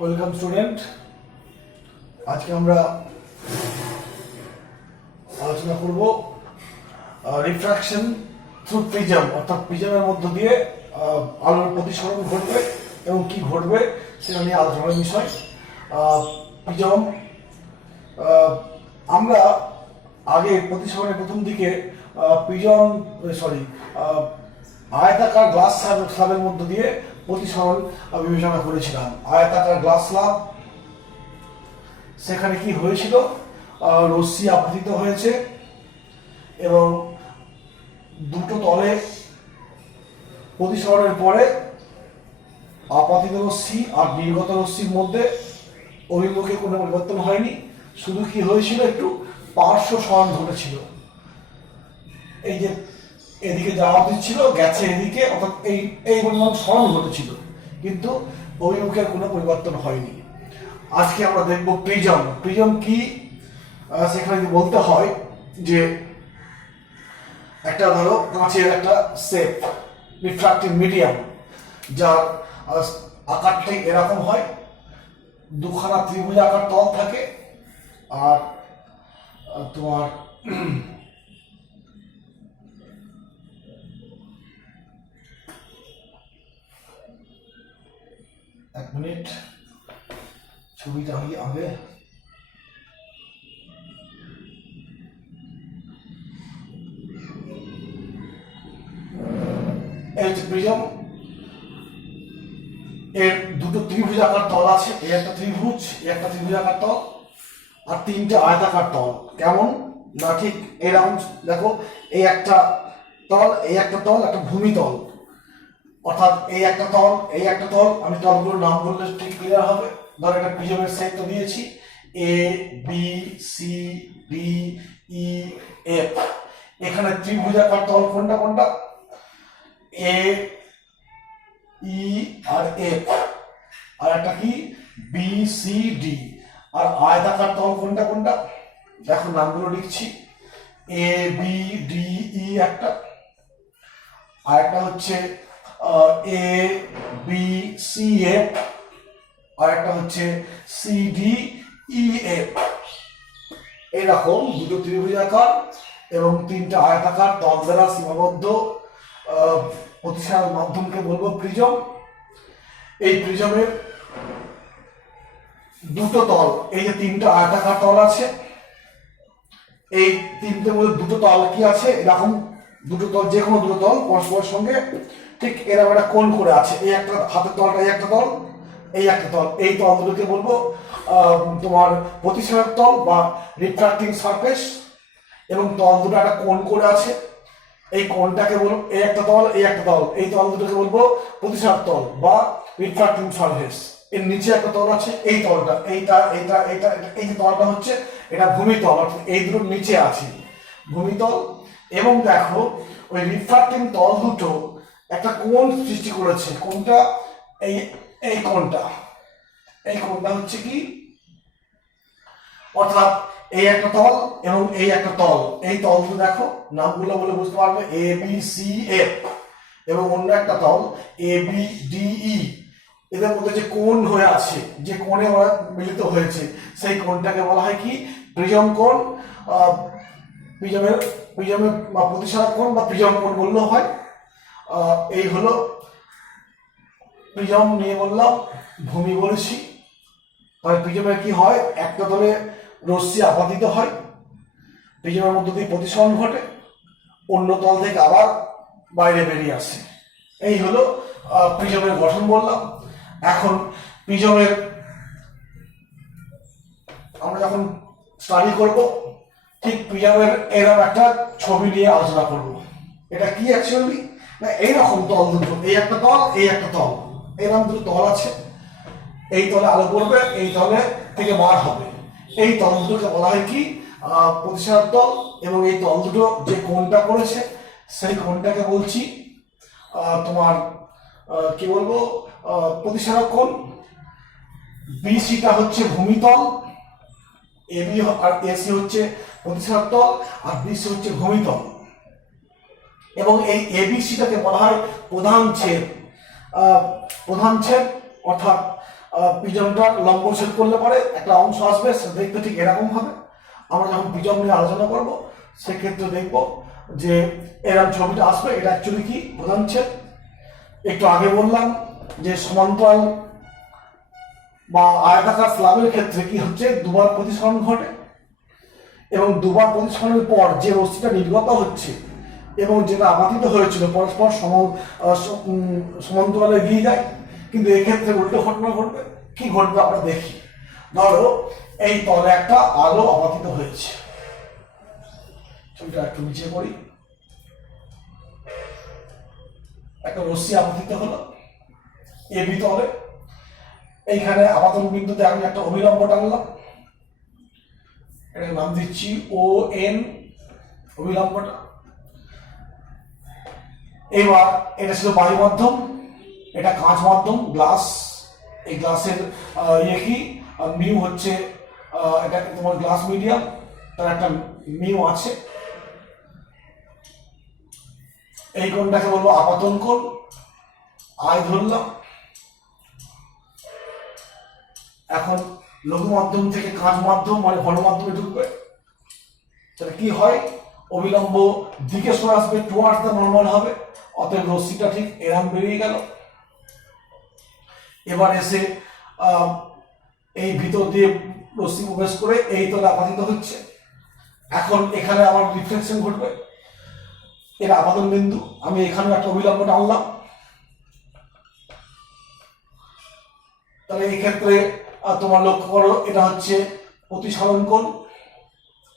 Welcome student. আজকে আমরা আলোচনা করব রিফ্র্যাকশন থ্রু প্রিজম, অর্থাৎ প্রিজমের মধ্য দিয়ে আলোর প্রতিসরণ ঘটবে এবং কি ঘটবে সেটা নিয়ে আলোচনার বিষয়। প্রিজম আমরা আগে প্রতিসরণের প্রথম দিকে প্রিজম আয়তাকার গ্লাস স্ল্যাবের মধ্য দিয়ে প্রতিসরণ বিবেচনা করেছিলাম। আয়তাকার গ্লাস স্ল্যাব, সেখানে কি হয়েছিল, রশ্মি আপতিত হয়েছে এবং দুটো তলে প্রতিসরণের পরে আপাতিত রশ্মি আর নির্গত রশ্মির মধ্যে অভিমুখে কোনো পরিবর্তন হয়নি, শুধু কি হয়েছিল, একটু পার্শ্ব সরণ ঘটেছিল। এই যে এদিকে যাওয়া উচিত ছিল গেছে এদিকে, অর্থাৎ এই পরিমাণ সরণ ঘটেছিল, কিন্তু অভিমুখের কোনো পরিবর্তন হয়নি। আজকে আমরা দেখব প্রিজম। প্রিজম কি, সেখানে বলতে হয় যে একটা ধরো কাঁচের একটা শেপ, রিফ্রাক্টিভ মিডিয়াম, যার আকারটাই এরকম হয়, দুখানা ত্রিভুজ আকার তল থাকে আর তোমার এক মিনিট, ছবিটা আগে প্রিজম এর দুটো ত্রিভুজ আকার তল আছে, এই একটা ত্রিভুজ, এই একটা ত্রিভুজ আকার তল আর তিনটে আয়তাকার তল। কেমন না, ঠিক এরকম দেখো, এই একটা তল, এই একটা তল, একটা ভূমি তল, অর্থাৎ এই একটা তল, এই একটা তল। আমি তলগুলোর নাম বললে ঠিক ক্লিয়ার হবে। ধরো একটা প্রিজমের সেট তো দিয়েছি, A B C D E F. এখানে ত্রিভুজাকার তল কোনটা কোনটা, এ ই আর এফ, আর একটা কি বি সি ডি। আর আয়তাকার তল কোনটা কোনটা, দেখো নামগুলো লিখছি, এ বি ডি ই একটা, আর একটা হচ্ছে এ বি সি এফ, আর একটা হচ্ছে সি ডি ই এফ। এরকম দুটো ত্রিভুজাকার এবং তিনটা আয়তাকার তল দ্বারা সীমাবদ্ধ প্রতিসরণ মাধ্যমকে বলবো প্রিজম। এই প্রিজমের দুটো তল, এই যে তিনটা আয়তাকার তল আছে, এই তিনটের মধ্যে দুটো তল কি আছে, এরকম দুটো তল, যে কোনো দুটো তল পরস্পরের সঙ্গে ঠিক এরকম একটা কোণ করে আছে। এই একটা হাতের তলটা, এই একটা তল, এই একটা তল, এই তল দুটোকে বলবো তোমার প্রতিসরণ তল বা রিফ্রাক্টিং সারফেস। এবং তল দুটো একটা কোণ করে আছে, এই কোণটাকে বলবো, এই একটা তল, এই একটা তল, এই তল দুটোকে বলবো প্রতিসরণ তল বা রিফ্রাক্টিং সারফেস। এর নিচে একটা তল আছে, এই তলটা, এইটা এইটা এইটা, এই যে তলটা হচ্ছে এটা ভূমিতল, অর্থাৎ এই দুটোর নিচে আছে ভূমিতল। এবং দেখো ওই রিফ্রাক্টিং তল দুটো একটা কোণ সৃষ্টি করেছে। কোনটা, এই এই কোণটা, এই কোণটা হচ্ছে কি, অর্থাৎ এই একটা তল এবং এই একটা তল, এই তলগুলো দেখো নামগুলো বলে বুঝতে পারবে, এ বি সি এফ, এবং অন্য একটা তল এ বি ডি ই। এদের মধ্যে যে কোণ হয়ে আছে, যে কোণে ওরা মিলিত হয়েছে, সেই কোণটাকে বলা হয় কি, প্রিজম কোণ। প্রিজমের প্রতিসরণ কোণ বা প্রিজম কোণ বললেও হয়। এই হলো প্রিজম নিয়ে বললাম, ভূমি বলেছি। তবে প্রিজমের কি হয়, একটা তলে রশ্মি আপাতিত হয়, প্রিজমের মধ্য দিয়ে প্রতিসরণ ঘটে, অন্য তল থেকে আবার বাইরে বেরিয়ে আসে। এই হলো প্রিজমের গঠন বললাম। এখন প্রিজমের আমরা যখন স্টাডি করব, ঠিক প্রিজমের এরকম একটা ছবি নিয়ে আলোচনা করব। এটা কি অ্যাকচুয়ালি, না এইরকম তল দুটো, এই একটা তল, এই একটা তল, এরকম দুটো তল আছে, এই তলে আলো পড়বে, এই তলে থেকে বার হবে। এই তল দুটোকে বলা হয় কি, প্রতিসরণ তল। এবং এই তল দুটো যে কোণটা করেছে, সেই কোণটাকে বলছি তোমার কি বলবো, প্রতিসরণ কোণ। বিসিটা হচ্ছে ভূমিতল, এবি আর এসি হচ্ছে প্রতিসরণ তল, আর বিসি হচ্ছে ভূমিতল। এবং এই এবিসিটাকে বলা হয় প্রধান ছেদ। প্রধান ছেদ অর্থাৎ প্রিজমটা লম্ব ছেদ করলে পরে একটা অংশ আসবে, সেটা দেখতে ঠিক এরকম হবে। আমরা যখন প্রিজম নিয়ে আলোচনা করব সেক্ষেত্রে দেখব যে এরকম ছবিটা আসবে। এটা অ্যাকচুয়ালি কি প্রধান ছেদ। একটু আগে বললাম যে সমান্তরাল বা আয়তাকার স্ল্যাবের ক্ষেত্রে কি হচ্ছে, দুবার প্রতিসরণ ঘটে এবং দুবার প্রতিসরণের পর যে রশ্মিটা নির্গত হচ্ছে এবং যেটা আপাতিত হয়েছিল পরস্পর সমান্তরালে এগিয়ে যায়। কিন্তু এক্ষেত্রে উল্টো ঘটনা ঘটবে। কি ঘটবে আমরা দেখি। ধরো এই তলে একটা আলো আপাতিত হয়েছে, ছবিটা একটু নিচে করি। একটা রশ্মি আপাতিত হলো এবি তলে, এইখানে আপাতন বিন্দুতে আমি একটা অভিলম্ব টানলাম, এটাকে নাম দিচ্ছি ও এন, অভিলম্বটা। এবার এটা ছিল বায়ু মাধ্যম, এটা কাঁচ মাধ্যম, গ্লাস। এই গ্লাসের ইয়ে কি মিউ হচ্ছে, এটা তোমার গ্লাস মিডিয়াম, তার একটা মিউ আছে। এই কোণটাকে বলবো আপাতন কোণ, আয় ধরলাম। এখন লঘু মাধ্যম থেকে কাঁচ মাধ্যম মানে ঘন মাধ্যমে ঢুকবে, তাহলে কি হয়, অবিলম্ব দিকে সরে আসবে, টুয়ার্ডস দ্য নর্মাল হবে। অতএব রশ্মিটা ঠিক এরম বেরিয়ে গেল। এবার এসে এই ভিতর দিয়ে রশ্মি প্রবেশ করে এই তলে আপাতিত হচ্ছে। এখন এখানে আবার রিফ্লেকশন ঘটবে, এটা আপাতন বিন্দু। আমি এখানে একটা অবিলম্ব টানলাম, তাহলে এই ক্ষেত্রে তোমার লক্ষ্য করো এটা হচ্ছে প্রতিসরণ কোণ,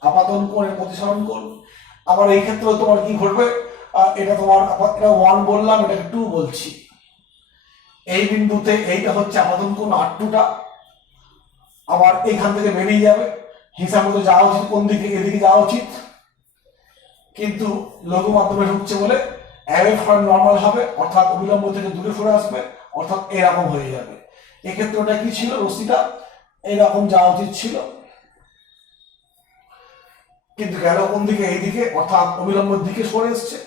আপাতন কোণ, প্রতিসরণ কোণ। আবার এই ক্ষেত্রে তোমার কি ঘটবে, এটা তোমার এটা 1 বললাম, এটাকে 2 বলছি। এই বিন্দুতে এইটা হচ্ছে আপাতন কোণ R2টা, আবার এইখান থেকে বেরিয়ে যাবে। হিসাব মতো যাওয়া উচিত কোন দিকে, এদিকে যাওয়া উচিত, কিন্তু লঘু মাধ্যমে ঢুকছে বলে অ্যাওয়ে ফ্রম নর্মাল হবে, অর্থাৎ অবিলম্ব থেকে দূরে সরে আসবে, অর্থাৎ এরকম হয়ে যাবে। এক্ষেত্রে ওটা কি ছিল, রশ্মিটা এইরকম যাওয়া উচিত ছিল, কিন্তু গেল কোন দিকে, এইদিকে, অর্থাৎ অবিলম্বের দিকে সরে এসছে।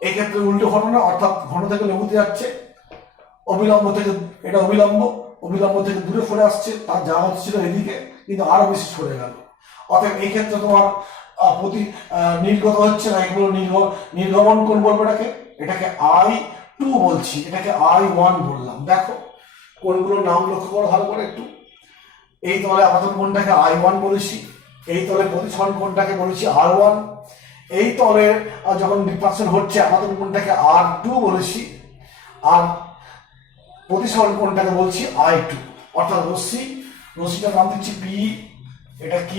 এই ক্ষেত্রে উল্টো ঘটনা, অর্থাৎ ঘন থেকে লঘুতে যাচ্ছে, অবিলম্ব থেকে এটা অবিলম্ব, অবিলম্ব থেকে দূরে সরে আসছে, তার যাওয়া হচ্ছিল এদিকে, কিন্তু আরো বেশি সরে গেল। অতএব এই ক্ষেত্রে তোমার নির্গত হচ্ছে না, এগুলো নির্গমন কোণ বলবো এটাকে। এটাকে I2 বলছি, এটাকে I1 বললাম। দেখো কোণগুলোর নাম লক্ষ্য করো ভালো করে একটু। এই তলে আপাতন কোণটাকে I1 বলেছি, এই তলে প্রতিসরণ কোণটাকে বলেছি R1, এই তলে যখন রিফ্রাকশন হচ্ছে আপাতন কোণটাকে R2 বলেছি, আর প্রতিসরণ কোণটাকে বলছি I2। অর্থাৎ রশ্মিটার নাম দিচ্ছি P, এটা Q,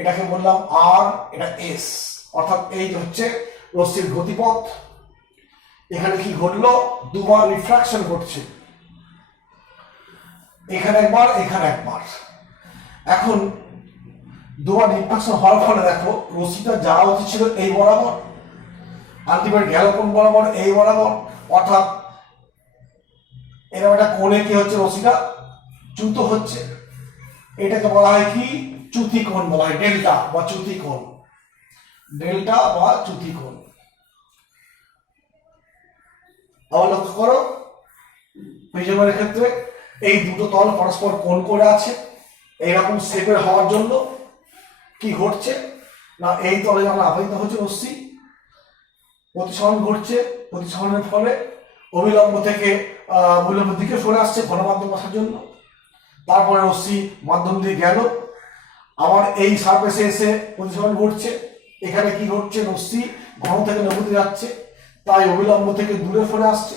এটাকে বললাম R, এটা S। অর্থাৎ এই হচ্ছে রশ্মির গতিপথ। এখানে কি ঘটলো, দুবার রিফ্রাকশন ঘটছে, এখানে একবার, এখানে একবার। এখন দুবার রিফ্রাকশন হওয়ার ফলে দেখো রশ্মিটা যাওয়া উচিত ছিল এই বরাবর, আলটিমেট গেল কোন বরাবর, এই বরাবর। অর্থাৎ এরকম একটা কোণে কি হচ্ছে, রশ্মিটা চ্যুত হচ্ছে। এটাকে বলা হয় কি, চ্যুতি কোণ বলা হয়, ডেল্টা বা চ্যুতি কোণ, ডেল্টা বা চ্যুতি কোণ। আবার লক্ষ্য করো প্রিজমের ক্ষেত্রে এই দুটো তল পরস্পর কোণ করে আছে, এইরকম শেপের হওয়ার জন্য কি ঘটছে না, এই তলে যখন আপাতিত হচ্ছে রশ্মি, প্রতিসরণ ঘটছে, প্রতিসরণের ফলে অবিলম্ব থেকে অবিলম্বের দিকে সরে আসছে ঘন মাধ্যম আসার জন্য। তারপরে রশ্মি মাধ্যম দিয়ে গেল, আবার এই সারফেসে এসে প্রতিসরণ ঘটছে। এখানে কি ঘটছে, রশ্মি ঘন থেকে লঘুতে যাচ্ছে, তাই অবিলম্ব থেকে দূরে সরে আসছে,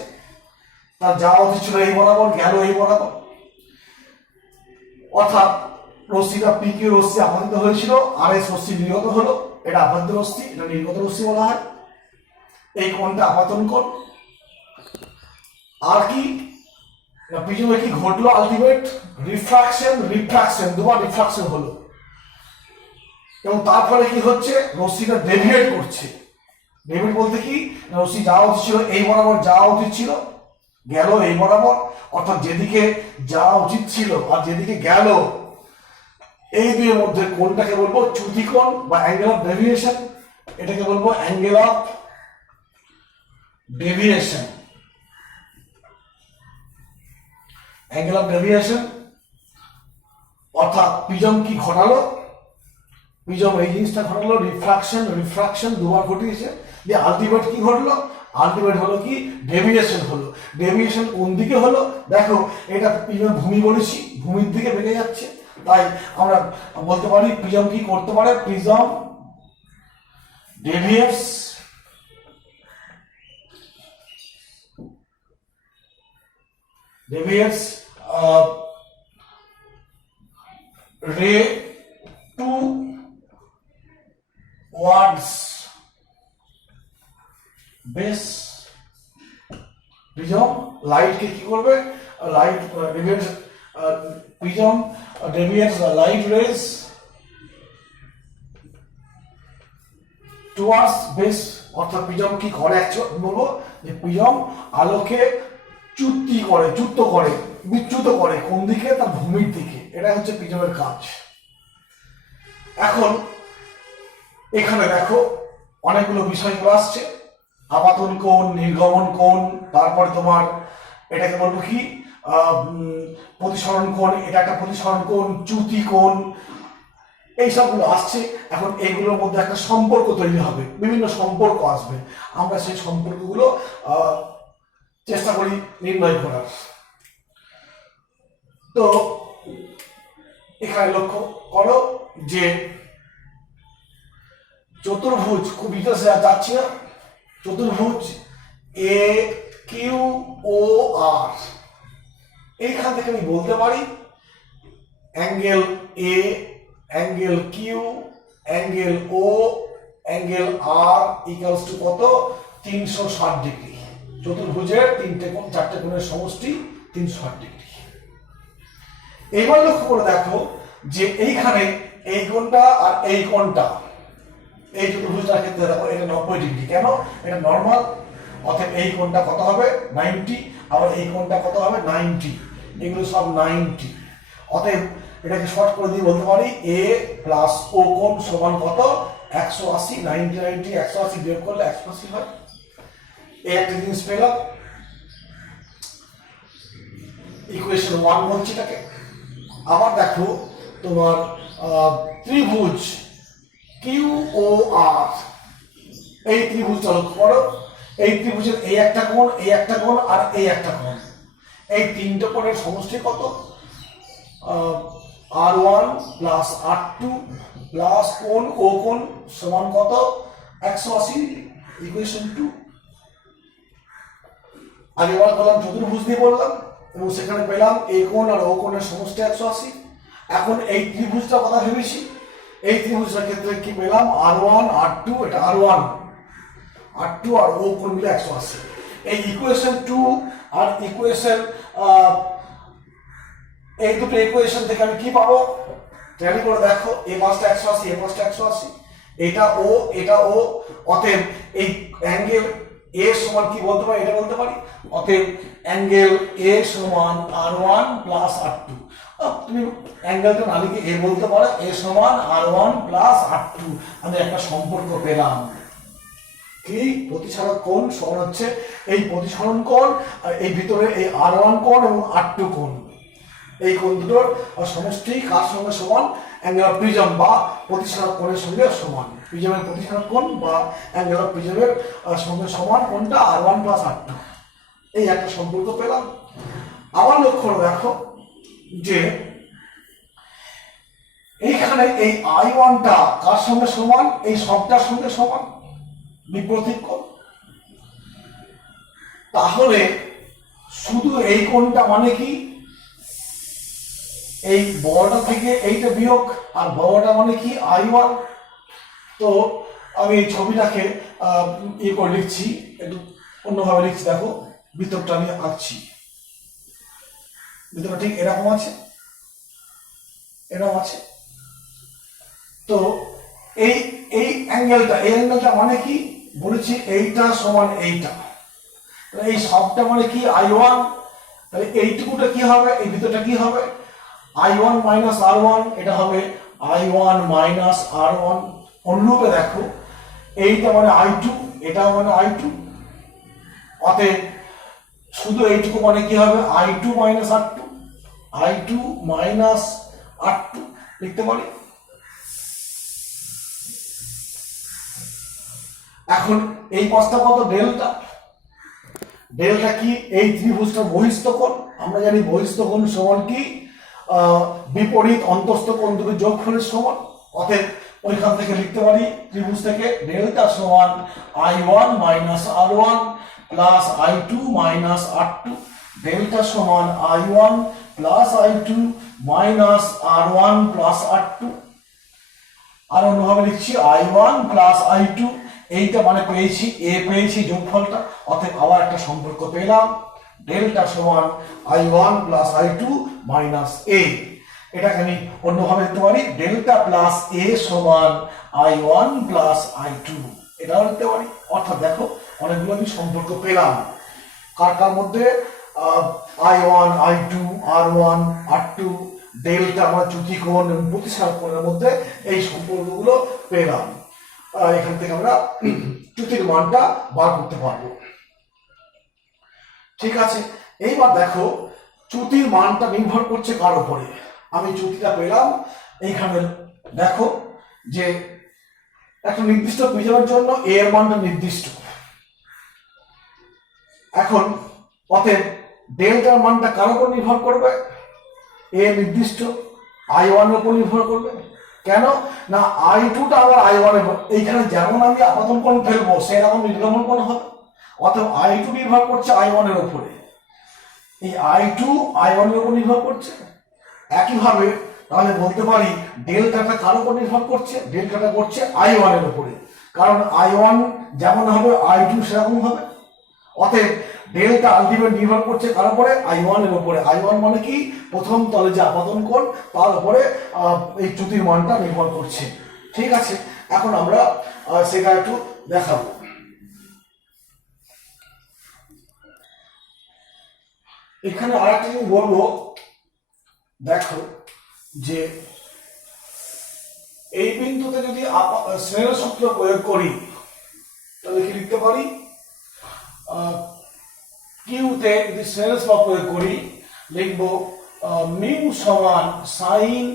তার যাওয়া উচিত ছিল এই বরাবর, গেল এই বরাবর। অর্থাৎ রশ্মিটা পি কিউ রশ্মি আপাতিত হয়েছিল, আর এস রশ্মি নির্গত হলো, এটা আপাতিত রশ্মি, এটা নির্গত রশ্মি বলা হয়। এই কোণটা আপাতন কোণ। আর কি প্রিজমে কি ঘটলো, আলটিমেট রিফ্রাকশন, দুবার রিফ্রাকশন হলো, এবং তারপরে কি হচ্ছে, রশ্মিটা ডেভিয়েট করছে। ডেভিয়েট বলতে কি, রশ্মি যাওয়া উচিত ছিল এই বরাবর, যাওয়া উচিত ছিল, গেল এই বরাবর। অর্থাৎ যেদিকে যাওয়া উচিত ছিল আর যেদিকে গেল, এই দুইয়ের মধ্যে কোণটাকে বলবো চ্যুতি কোণ বা অ্যাঙ্গেল অফ ডেভিয়েশন। এটাকে বলবো angle of deviation. Angle of deviation অর্থাৎ প্রিজম কি ঘটালো, প্রিজম এই জিনিসটা ঘটালো, রিফ্রাকশন দুবার ঘটিয়েছে, দিয়ে আলটিমেট কি ঘটলো, আলটিমেট হলো কি ডেভিয়েশন হলো। ডেভিয়েশন কোন দিকে হলো, দেখো এটা প্রিজম ভূমি বলেছি, ভূমির দিকে বেড়ে যাচ্ছে, তাই আমরা বলতে পারি প্রিজম কি করতে পারে, prism deviates ray towards base. Prism লাইটকে কি করবে, light deviates, prism deviates light rays towards base, অর্থাৎ প্রিজম কি করে, বলবো যে প্রিজম আলোকে চ্যুত করে বিচ্যুত করে কোন দিকে, তার ভূমির দিকে। এটা হচ্ছে প্রিজমের কাজ। এখন এখানে দেখো অনেকগুলো বিষয়গুলো আসছে, আপাতন কোণ, নির্গমন কোণ, তারপরে তোমার এটাকে বলবো কি প্রতিসরণ কোণ, এটা একটা প্রতিসরণ কোণ, চ্যুতি কোণ, এই সবগুলো আসছে। এখন এইগুলোর মধ্যে একটা সম্পর্ক তৈরি হবে, বিভিন্ন সম্পর্ক আসবে, আমরা সেই সম্পর্কগুলো চেষ্টা করি নির্ণয় করার। তো এখানে লক্ষ্য করো যে চতুর্ভুজ, খুব বিশেষ যাচ্ছি না, চতুর্ভুজ এ কিউ ও আর, এইখান থেকে আমি বলতে পারি angle A, angle Q, angle O, angle R equals to কত, 360 ডিগ্রি। চতুর্ভুজের চারটে কোণের সমষ্টি 360 ডিগ্রি। এবার লক্ষ্য করে দেখো যে এইখানে এই কোণটা আর এই কোণটা, এই চতুর্ভুজটার ক্ষেত্রে দেখো এটা 90 ডিগ্রি, কেন, এটা নর্মাল, অর্থাৎ এই কোণটা কত হবে 90, আবার এই কোণটা কত হবে 90, এগুলো সব 90। অতএব এটাকে শর্ট করে দিয়ে বলতে পারি এ প্লাস ও কোণ সমান কত, 180। 90 180 বিয়োগ করলে 180 হয়। এই একটা জিনিস পেলাম, ইকুয়েশন 1 বলছি এটাকে। আবার দেখো তোমার ত্রিভুজ কিউ ও আর, এই ত্রিভুজটা লক্ষ্য করো, এই ত্রিভুজের এই একটা কোণ, এই একটা কোণ আর এই একটা কোণ, এই তিনটে কোণের সমষ্টি কত, R1 প্লাস R2 প্লাস কোণ ও কোণ সমান কত, 180, ইকুয়েশন 2। আগে বললাম চতুর্ভুজ দিয়ে বললাম এবং সেখানে পেলাম এই কোণ আর ও কোণের সমষ্টি 180। এখন এই ত্রিভুজটার কথা ভেবেছি, এই ত্রিভুজটার ক্ষেত্রে কি পেলাম, R1 R2, এটা R1 R2 আর ও কোণ মিলে 180। এই ইকুয়েশন 2 আর ইকুয়েশন, এই দুটো ইকুয়েশন থেকে আমি কি পাবো, ট্যালি করে দেখো, এ পাশটা 180, এ পাশটা 180, এটা ও এটা ও, অতএব এই অ্যাঙ্গেল এ সমান কি বলতে পারি, এটা বলতে পারি, অতএব অ্যাঙ্গেল এ সমান R1 প্লাস R2। তুমি অ্যাঙ্গেলটা না লিখে এ বলতে পারো, এ সমান R1 প্লাস R2। আমি একটা সম্পর্ক পেলাম, কি প্রতিসরণ কোণ সমান হচ্ছে এই প্রতিসরণ কোণ আর এই ভিতরে এই R1 কোণ এবং R2 কোণ, এই কোণ দুটোর সমষ্টি কার সঙ্গে সমান, অ্যাঙ্গেল অফ প্রিজম বা প্রতিসরণ কোণের সঙ্গে সমান। প্রিজমের প্রতিসরণ কোণ বা অ্যাঙ্গেল অফ প্রিজমের সঙ্গে সমান কোণটা R1 প্লাস R2, এই একটা সম্পর্ক পেলাম। আবার লক্ষ্য করে দেখো যে এইখানে এই I1টা কার সঙ্গে সমান, এই সবটার সঙ্গে সমান, বিপরীত কোণ। তাহলে শুধু এই কোণটা মানে কি, এই বড়টা থেকে এইটা বিয়োগ, আর বড়টা মানে কি I1। তো আমি এই ছবিটাকে ইয়ে করে লিখছি, একটু অন্যভাবে লিখছি, দেখো ভিতরটা আমি আঁকছি, ভিতরটা ঠিক এরকম আছে, এরকম আছে। তো এই এই অ্যাঙ্গেলটা মানে কি বলেছি, এইটা সমান এইটা, এই সবটা মানে কি I1, তাহলে এইটুকুটা কি হবে, এই ভিতরটা কি হবে I1 মাইনাস R1, এটা হবে I1 মাইনাস R1। অন্যরূপে দেখো এইটা মানে I2, এটা মানে I2, অতএব শুধু এইটুকু মানে কি হবে I2 minus R2। I2 minus R2 লিখতে পারি। এখন এই পাশটা কত, ডেল্টা। ডেল্টা কি, এই ত্রিভুজটার বহিস্থ কোণ। আমরা জানি বহিস্থ কোণ সমান কি, বিপরীত অন্তস্থ কোণ দুটো যোগফলের সমান। অতএব ওইখান থেকে লিখতে পারি ত্রিভুজ থেকে ডেল্টা সমান I1 minus R1 plus I2 minus R2। Delta সমান I1 plus I2 minus R1 plus R2। আর অন্যভাবে লিখছি I1 প্লাস I2, এইটা মানে পেয়েছি এ, পেয়েছি যোগফলটা। অতএব আবার একটা সম্পর্ক পেলাম, ডেল্টা সমান I1 প্লাস I2 মাইনাস এ। এটাকে আমি অন্যভাবে লিখতে পারি ডেল্টা প্লাস এ সমান I1 প্লাস I2, এটাও লিখতে পারি। অর্থাৎ দেখো অনেকগুলো আমি সম্পর্ক পেলাম, কার কার মধ্যে, I1 I2 R1 R2 delta আমার চ্যুতি কোণ এবং প্রতিসার কোণের মধ্যে এই সম্পর্কগুলো পেলাম। এখান থেকে আমরা চ্যুতির মানটা বার করতে পারবো। ঠিক আছে, এইবার দেখো চ্যুতির মানটা নির্ভর করছে কার উপরে। আমি চ্যুতিটা পেলাম, এইখানে দেখো যে একটা নির্দিষ্ট পিজনের জন্য এ এর মানটা নির্দিষ্ট। এখন অতএব ডেল্টার মানটা কার উপর নির্ভর করবে, এ নির্দিষ্ট I1 এর উপর নির্ভর করবে। কেন না, I2টা আবার I1 এর, এইখানে যেমন আমি আপাতন কোণ ফেলবো সেরকম নির্গমন কোণ হবে। অতএব I2 নির্ভর করছে I1 এর উপরে, এই I2 I1 এর উপর নির্ভর করছে। একইভাবে তাহলে বলতে পারি ডেল্টাটা কার উপর নির্ভর করছে, ডেল্টাটা করছে I1 এর উপরে, কারণ I1 যেমন হবে I2 সেরকম হবে। অতএব ডেল্টা আলটিমেট নির্ভর করছে কার উপরে, I1 এর উপরে। I1 মানে কি, প্রথম তলে যে আপাতন কোণ তার উপরে এই চ্যুতির মানটা নির্ভর করছে। ঠিক আছে, এখন আমরা সেটা একটু দেখাবো। এখানে আরেকটা জিনিস বলবো, দেখো যে এই বিন্দুতে যদি স্নেল সূত্র প্রয়োগ করি তাহলে কি লিখতে পারি, কিউতে যদি স্নেলস ল প্রয়োগ করি লিখবো মিউ সমান sign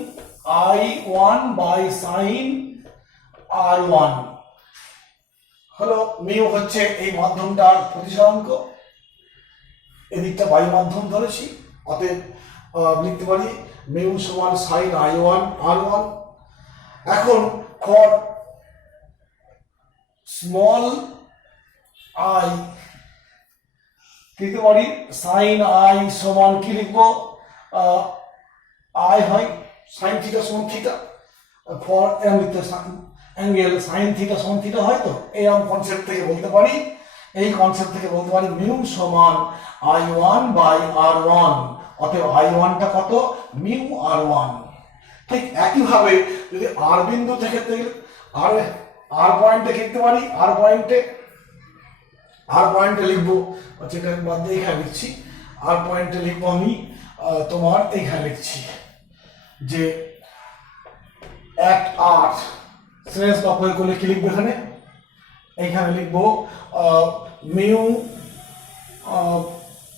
I1 by sine R1 হলো, মিউ হচ্ছে এই মাধ্যমটার প্রতিসরাঙ্ক, এদিকটা বায়ু মাধ্যম ধরেছি। অতএব লিখতে পারি মিউ সমান সাইন I1 R1। এখন ফর স্মল আই লিখতে পারি সাইন আই সমান কি লিখবো, আই হয় সাইন থিটা সমান theta, for angle sine theta সমান থিটা হয়। তো এরকম কনসেপ্ট থেকে বলতে পারি, এই কনসেপ্ট থেকে বলতে পারি মিউ সমান I1 বাই R1। অতএব I1টা কত, মিউ R1। ঠিক একইভাবে যদি আর বিন্দু থেকে আর পয়েন্টে লিখতে পারি, আর পয়েন্টে লিখবো, যেটা বাদ দিয়ে এখানে লিখছি, আর পয়েন্টে লিখবো আমি তোমার এইখানে লিখছি যে 1/8 শ্রেণী বা প্রয়োগ করলে কি লিখবো, এইখানে লিখবো মিউ,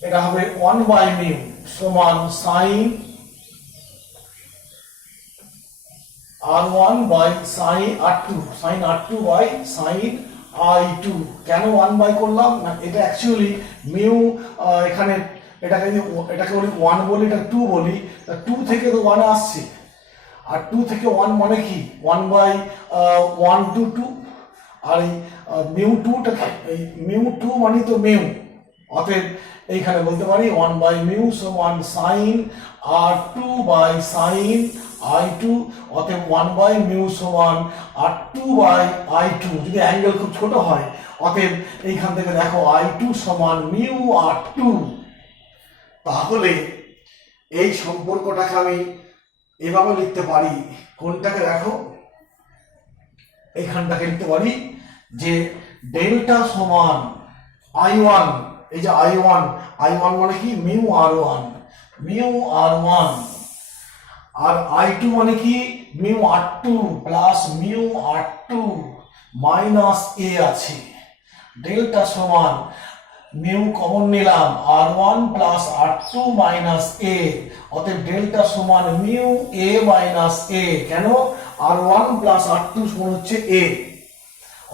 এটা হবে 1 বাই মিউ সমান sine R1 by sine R2, sine R2 by sine I2। কেন 1 বাই করলাম না, এটা অ্যাকচুয়ালি মিউ, এখানে এটাকে বলি 1 বলি, এটা 2 বলি, 2 থেকে তো 1 আসছে, আর 2 থেকে 1 মানে কি 1 বাই 1 টু 2, আর এই মিউ 2টা, এই মিউ 2 মানে তো মিউ। অতএব এইখানে বলতে পারি 1 বাই মিউ সমান sine R2 by sine I2। অতএব 1 বাই মিউ সমান R2 বাই I2, যদি অ্যাঙ্গেল খুব ছোট হয়। অতএব এইখান থেকে দেখো I2 সমান মিউ R2। তাহলে এই সম্পর্কটাকে আমি এভাবে লিখতে পারি, কোনটাকে দেখো, এইখানটাকে লিখতে পারি যে ডেল্টা সমান I1, এই যে I1 মানে কি মিউ R1, আর I2 মানে কি mu R2 plus mu R2 minus A আছে। ডেল্টা সমান মিউ কমন নিলাম r1 plus r2 minus a, অতএব ডেল্টা সমান মিউ a মাইনাস a। কেন? r1 প্লাস r2 সমান হচ্ছে a,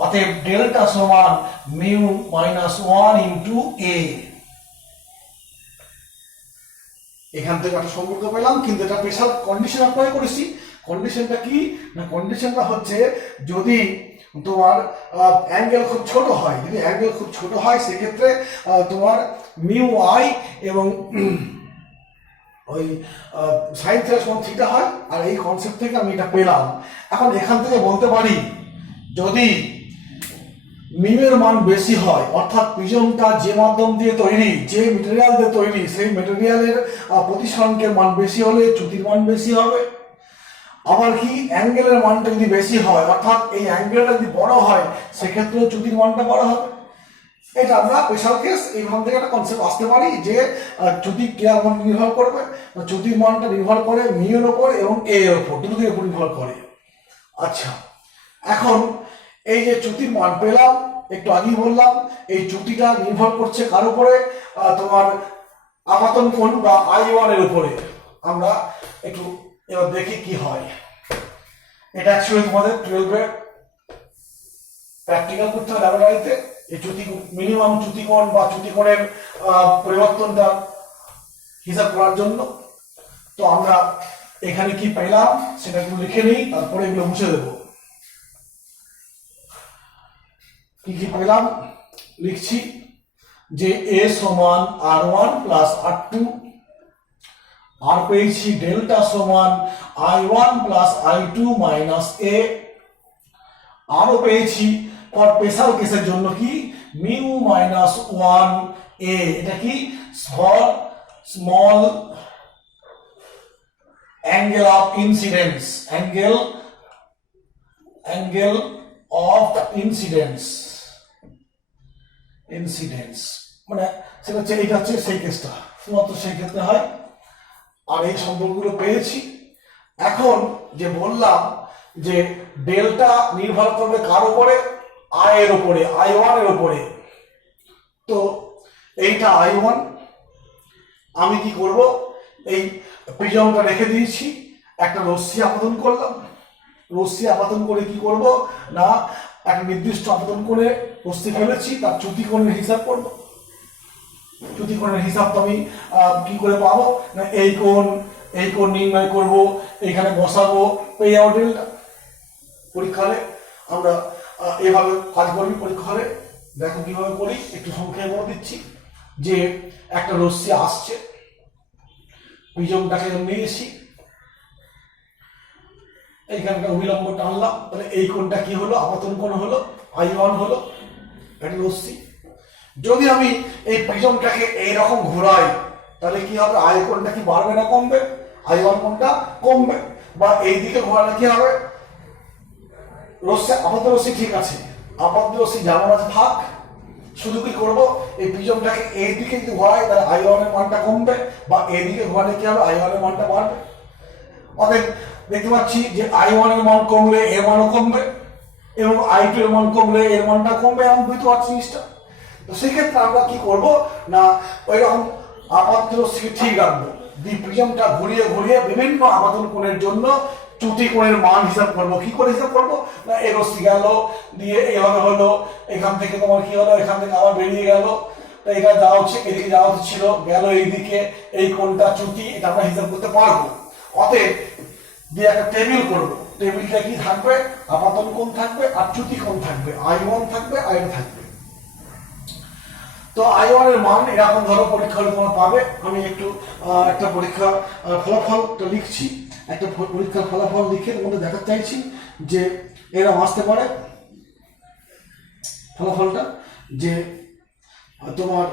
অতএব ডেল্টা সমান মিউ মাইনাস 1 ইন্টু a। এখান থেকে একটা সম্পর্ক পেলাম, কিন্তু এটা স্পেশাল কন্ডিশন অ্যাপ্লাই করেছি। কন্ডিশনটা কি না, কন্ডিশনটা হচ্ছে যদি তোমার অ্যাঙ্গেল খুব ছোট হয়, যদি অ্যাঙ্গেল খুব ছোট হয় সেক্ষেত্রে তোমার মিউ আই এবং ওই সাইন থিটা সমান থিটা হয়। আর এই কনসেপ্ট থেকে আমি এটা পেলাম। এখন এখান থেকে বলতে পারি যদি মিউ এর মান বেশি হয়, অর্থাৎ প্রিজমটা যে মাধ্যম দিয়ে তৈরি, যে মেটেরিয়াল দিয়ে তৈরি, সেই মেটেরিয়ালের প্রতিসরাঙ্কের মান বেশি হলে চ্যুতির মান বেশি হবে। আবার কি অ্যাঙ্গেলের মানটা যদি বেশি হয়, অর্থাৎ এই অ্যাঙ্গেলটা যদি বড় হয়, সেক্ষেত্রে চ্যুতির মানটা বড় হবে। এটা আমরা স্পেশাল কেস এইখান থেকে একটা কনসেপ্ট আসতে পারি যে চ্যুতি কেয়ার মান নির্ভর করবে, চ্যুতির মানটা নির্ভর করে মিউ এর উপর এবং এ এর উপর, দুটোর উপর নির্ভর করে। আচ্ছা, এখন এই যে চ্যুতির মান পেলাম, একটু আগেই বললাম এই চ্যুতিটা নির্ভর করছে কার উপরে, তোমার আপাতন কোণ বা I1 এর উপরে। আমরা একটু এবার দেখি কি হয়। এটা অ্যাকচুয়ালি তোমাদের 12 এর প্র্যাকটিক্যাল করতে হবে ল্যাবরেটরিতে। এই চ্যুতি মিনিমাম চ্যুতিকোণ বা চ্যুতিকোণের পরিবর্তনটা হিসাব করার জন্য। তো আমরা এখানে কি পেলাম সেটা একটু লিখে নিই, তারপরে এগুলো মুছে দেবো। কি কি পেলাম লিখছি যে a সমান r1 প্লাস r2, আর পেয়েছি ডেল্টা সমান I1 plus I2 minus a, আরও পেয়েছি ফর স্পেশাল কেসের জন্য কি মিউ মাইনাস 1 a। এটা কি for small angle of incidence, angle of incidence মানে সেটা হচ্ছে এইটা হচ্ছে সেই কেসটা, শুধুমাত্র সেই ক্ষেত্রে হয়। আর এই সম্পর্কগুলো পেয়েছি। এখন যে বললাম যে ডেল্টা নির্ভর করবে কার উপরে, আই এর উপরে, I1 এর উপরে। তো এইটা I1, আমি কি করব, এই প্রিজমটা রেখে দিয়েছি, একটা রশ্মি আপাতন করলাম। রশ্মি আপাতন করে কি করব না, একটা নির্দিষ্ট আপাতন করে রশ্মি ফেলেছি, তার চ্যুতিকোণের হিসাব করব। চ্যুতিকোণের হিসাব তো আমি কি করে পাবো না, এই কোণ নির্ণয় করব, এইখানে বসাবো, পেয়ে যাবো ডেল্টা। পরীক্ষা হলে আমরা এভাবে কাজ করবি। পরীক্ষা হলে দেখো কিভাবে করি, একটু সংখ্যায় বলে দিচ্ছি যে একটা রশ্মি আসছে, প্রিজমটাকে নিয়েছি, এইখানে একটা অভিলম্ব টানলাম, তাহলে এই কোণটা কি হলো, আপাতন কোণ হলো, I1 হলো, একটা রশ্মি। যদি আমি এই প্রিজমটাকে এইরকম ঘোরাই তাহলে কি হবে, I কোণটা কি বাড়বে না কমবে, I1 কোণটা কমবে। বা এই দিকে ঘোরালে কি হবে, রশ্মি আপাত রশ্মি ঠিক আছে, আপাত রশ্মি যেমন আছে থাক, শুধু কি করব এই প্রিজমটাকে এই দিকে যদি ঘোরাই তাহলে I1 এর মানটা কমবে, বা এই দিকে ঘোরালে কি হবে, I1 এর মানটা বাড়বে। অতএব দেখতে পাচ্ছি যে I1 এর মান কমলে এর মানও কমবে, এবং I2 এর মান কমলে এর মানটা কমবে, এমন বুঝতে পারছি জিনিসটা। তো সেক্ষেত্রে আমরা কি করব না, ওই রকম আপাত রশ্মি ঠিক রাখবো, প্রিজমটা ঘুরিয়ে ঘুরিয়ে বিভিন্ন আপাতন কোণের জন্য চ্যুতি কোণের মান হিসাব করবো। কি করে হিসাব করবো না, এই রশ্মি গেল দিয়ে এভাবে হলো, এখান থেকে তোমার কি হলো, এখান থেকে আবার বেরিয়ে গেল, তো এখানে যাওয়া হচ্ছে, এদিকে যাওয়া ছিল, গেল এইদিকে, এই কোণটা চ্যুতি, এটা আমরা হিসাব করতে পারবো। অতএব দিয়ে একটা টেবিল করবো, টেবিলটা কি থাকবে, আপাতন কোণ থাকবে আর চ্যুতি কোণ থাকবে, I1 থাকবে, I2 থাকবে। তো I1 এর মান এরকম ধরো পরীক্ষা হলে তোমরা পাবে। আমি একটু একটা পরীক্ষা ফলাফলটা লিখছি, একটা পরীক্ষার ফলাফল লিখে তোমাদের দেখাতে চাইছি যে এরকম আসতে পারে ফলাফলটা, যে তোমার